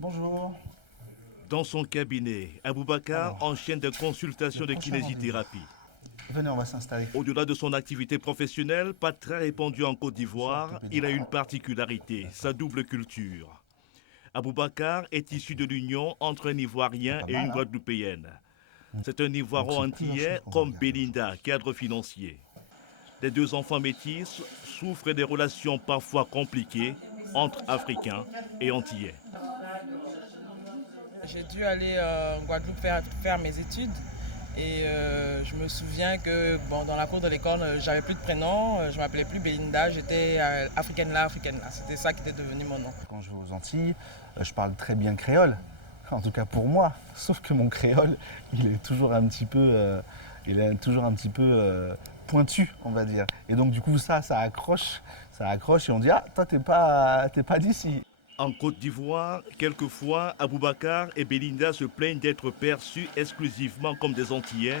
Bonjour. Dans son cabinet, Aboubacar Alors, enchaîne des consultations le de prochain rendez-vous. kinésithérapie. Venez, on va s'installer. Au-delà de son activité professionnelle, pas très répandue en Côte Bonsoir, d'Ivoire, orthopédie. il a une particularité, sa double culture. Aboubacar est issu de l'union entre un Ivoirien Pas et une mal, hein? Guadeloupéenne. C'est un Donc c'est plusieurs choses Ivoiro-antillais qu'on va comme regarder. Belinda, cadre financier. Les deux enfants métis souffrent des relations parfois compliquées entre Africains et Antillais. J'ai dû aller en Guadeloupe faire mes études et je me souviens que dans la cour de l'école, j'avais plus de prénom, je m'appelais plus Belinda, j'étais Africaine là. C'était ça qui était devenu mon nom. Quand je vais aux Antilles, je parle très bien créole, en tout cas pour moi. Sauf que mon créole, il est toujours un petit peu, pointu, on va dire. Et donc du coup ça accroche et on dit ah toi t'es pas d'ici. En Côte d'Ivoire, quelquefois, Aboubacar et Belinda se plaignent d'être perçus exclusivement comme des Antillais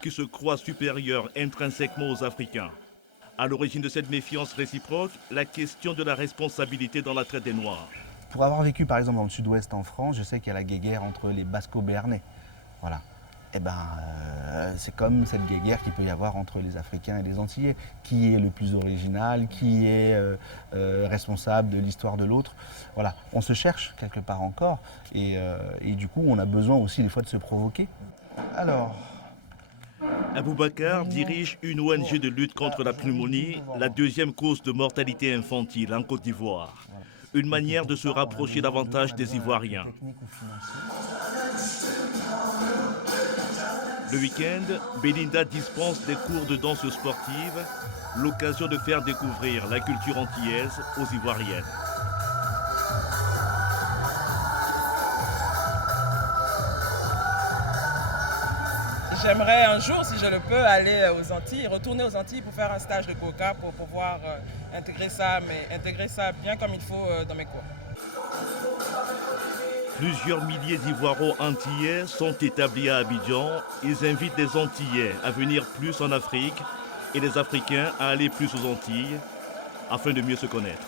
qui se croient supérieurs intrinsèquement aux Africains. À l'origine de cette méfiance réciproque, la question de la responsabilité dans la traite des Noirs. Pour avoir vécu par exemple dans le sud-ouest en France, je sais qu'il y a la guéguerre entre les Basco-Béarnais. Voilà. Et c'est comme cette guéguerre qu'il peut y avoir entre les Africains et les Antillais. Qui est le plus original, qui est responsable de l'histoire de l'autre. Voilà, on se cherche quelque part encore et du coup on a besoin aussi des fois de se provoquer. Alors, Aboubacar dirige une ONG de lutte contre la pneumonie, la deuxième cause de mortalité infantile en Côte d'Ivoire. Une manière de se rapprocher davantage des Ivoiriens. Le week-end, Belinda dispense des cours de danse sportive, l'occasion de faire découvrir la culture antillaise aux Ivoiriennes. J'aimerais un jour, si je le peux, aller aux Antilles, retourner aux Antilles pour faire un stage de coca pour pouvoir intégrer ça bien comme il faut dans mes cours. Plusieurs milliers d'Ivoiro-Antillais sont établis à Abidjan. Ils invitent les Antillais à venir plus en Afrique et les Africains à aller plus aux Antilles afin de mieux se connaître.